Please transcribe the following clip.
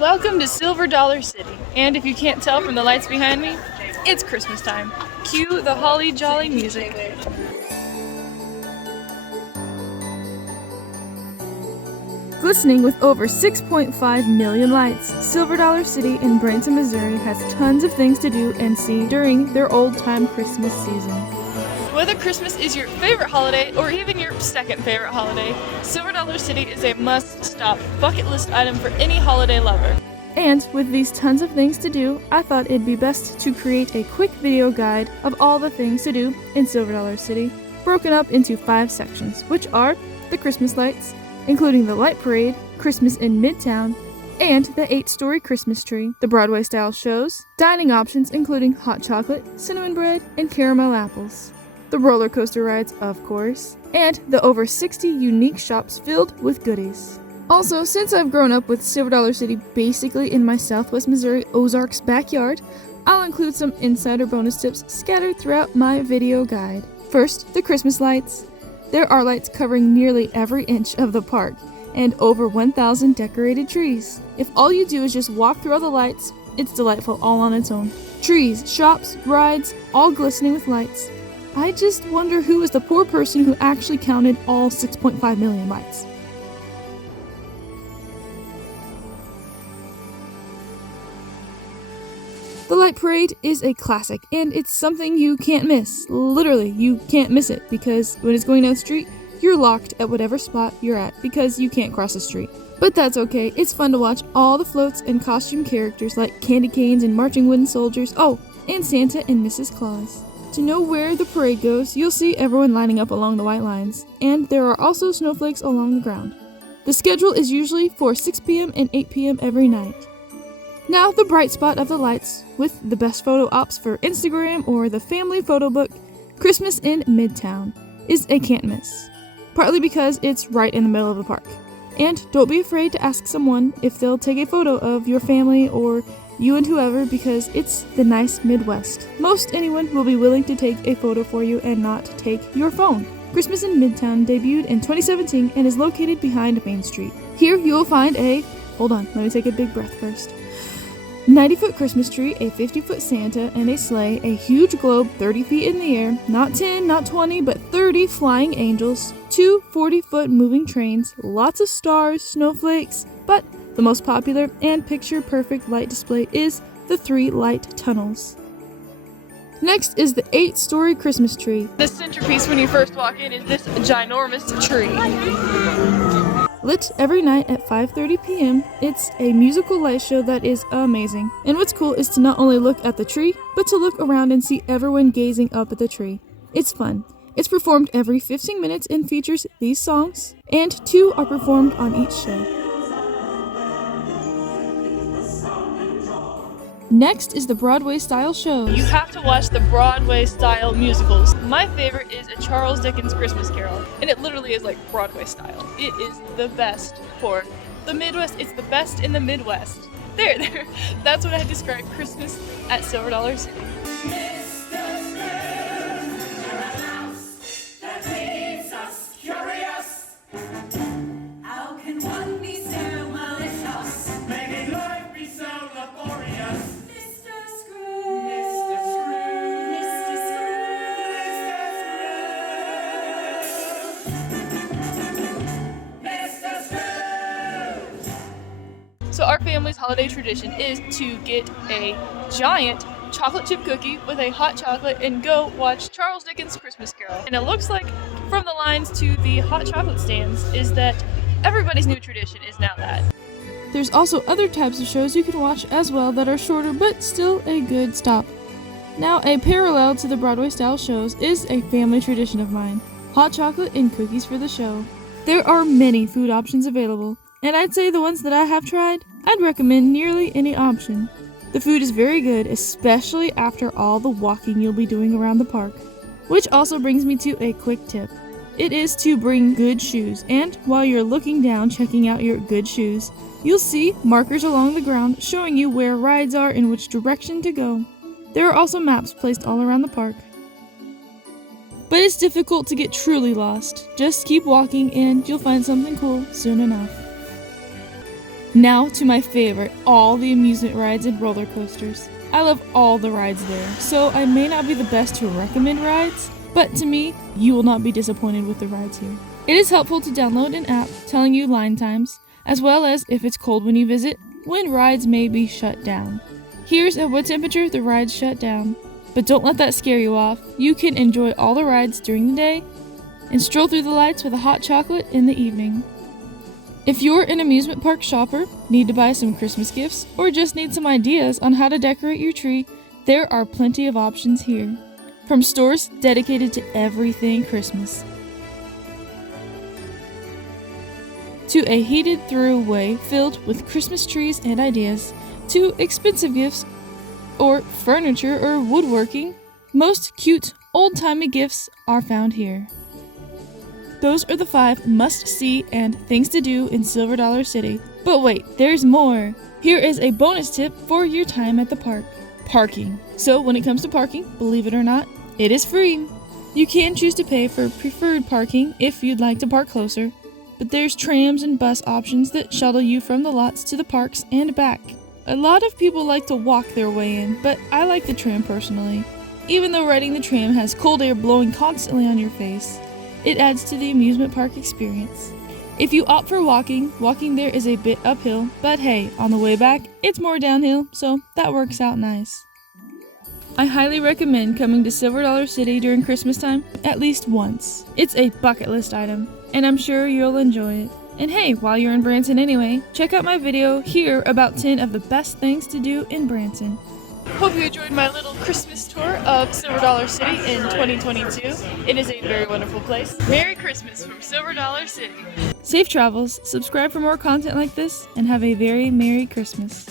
Welcome to Silver Dollar City, and if you can't tell from the lights behind me, it's Christmas time. Cue the holly jolly music. Glistening with over 6.5 million lights, Silver Dollar City in Branson, Missouri has tons of things to do and see during their old-time Christmas season. Whether Christmas is your favorite holiday or even your second favorite holiday, Silver Dollar City is a must-stop bucket list item for any holiday lover. And with these tons of things to do, I thought it'd be best to create a quick video guide of all the things to do in Silver Dollar City, broken up into 5 sections, which are the Christmas lights, including the light parade, Christmas in Midtown, and the 8-story Christmas tree, the Broadway Style shows, dining options including hot chocolate, cinnamon bread, and caramel apples, the roller coaster rides, of course, and the over 60 unique shops filled with goodies. Also, since I've grown up with Silver Dollar City basically in my Southwest Missouri Ozarks backyard, I'll include some insider bonus tips scattered throughout my video guide. First, the Christmas lights. There are lights covering nearly every inch of the park, and over 1,000 decorated trees. If all you do is just walk through all the lights, it's delightful all on its own. Trees, shops, rides, all glistening with lights. I just wonder who is the poor person who actually counted all 6.5 million lights. The light parade is a classic, and it's something you can't miss. Literally, you can't miss it, because when it's going down the street, you're locked at whatever spot you're at, because you can't cross the street. But that's okay, it's fun to watch all the floats and costume characters like candy canes and marching wooden soldiers, and Santa and Mrs. Claus. To know where the parade goes, you'll see everyone lining up along the white lines, and there are also snowflakes along the ground. The schedule is usually for 6 p.m. and 8 p.m. every night. Now, the bright spot of the lights, with the best photo ops for Instagram or the family photo book, Christmas in Midtown, is a can't miss. Partly because it's right in the middle of the park. And don't be afraid to ask someone if they'll take a photo of your family or you and whoever, because it's the nice Midwest. Most anyone will be willing to take a photo for you and not take your phone. Christmas in Midtown debuted in 2017 and is located behind Main Street. Here you will find hold on, let me take a big breath first. 90-foot Christmas tree, a 50-foot Santa, and a sleigh, a huge globe 30 feet in the air, not 10, not 20, but 30 flying angels, 2 40-foot moving trains, lots of stars, snowflakes, but the most popular and picture-perfect light display is the 3 light tunnels. Next is the 8-story Christmas tree. The centerpiece when you first walk in is this ginormous tree. Lit every night at 5:30 p.m., it's a musical light show that is amazing. And what's cool is to not only look at the tree, but to look around and see everyone gazing up at the tree. It's fun. It's performed every 15 minutes and features these songs, and 2 are performed on each show. Next is the Broadway Style shows. You have to watch the Broadway Style musicals. My favorite is A Charles Dickens Christmas Carol, and it literally is like Broadway style. It is the best for the Midwest. It's the best in the Midwest. There. That's what I describe Christmas at Silver Dollar City. So our family's holiday tradition is to get a giant chocolate chip cookie with a hot chocolate and go watch Charles Dickens Christmas Carol. And it looks like, from the lines to the hot chocolate stands, is that everybody's new tradition is now that. There's also other types of shows you can watch as well that are shorter but still a good stop. Now, a parallel to the Broadway style shows is a family tradition of mine: hot chocolate and cookies for the show. There are many food options available, and I'd say the ones that I have tried, I'd recommend nearly any option. The food is very good, especially after all the walking you'll be doing around the park. Which also brings me to a quick tip. It is to bring good shoes, and while you're looking down checking out your good shoes, you'll see markers along the ground showing you where rides are and which direction to go. There are also maps placed all around the park. But it's difficult to get truly lost. Just keep walking and you'll find something cool soon enough. Now to my favorite, all the amusement rides and roller coasters. I love all the rides there, so I may not be the best to recommend rides, but to me, you will not be disappointed with the rides here. It is helpful to download an app telling you line times, as well as if it's cold when you visit, when rides may be shut down. Here's at what temperature the rides shut down. But don't let that scare you off. You can enjoy all the rides during the day and stroll through the lights with a hot chocolate in the evening. If you're an amusement park shopper, need to buy some Christmas gifts, or just need some ideas on how to decorate your tree, there are plenty of options here. From stores dedicated to everything Christmas, to a heated throughway filled with Christmas trees and ideas, to expensive gifts or furniture or woodworking, most cute, old-timey gifts are found here. Those are the 5 must-see and things to do in Silver Dollar City. But wait, there's more! Here is a bonus tip for your time at the park. Parking. So when it comes to parking, believe it or not, it is free. You can choose to pay for preferred parking if you'd like to park closer, but there's trams and bus options that shuttle you from the lots to the parks and back. A lot of people like to walk their way in, but I like the tram personally. Even though riding the tram has cold air blowing constantly on your face, it adds to the amusement park experience. If you opt for walking there is a bit uphill, but hey, on the way back, it's more downhill, so that works out nice. I highly recommend coming to Silver Dollar City during Christmas time at least once. It's a bucket list item, and I'm sure you'll enjoy it. And hey, while you're in Branson anyway, check out my video here about 10 of the best things to do in Branson. Hope you enjoyed my little Christmas tour of Silver Dollar City in 2022. It is a very wonderful place. Merry Christmas from Silver Dollar City. Safe travels, subscribe for more content like this, and have a very Merry Christmas.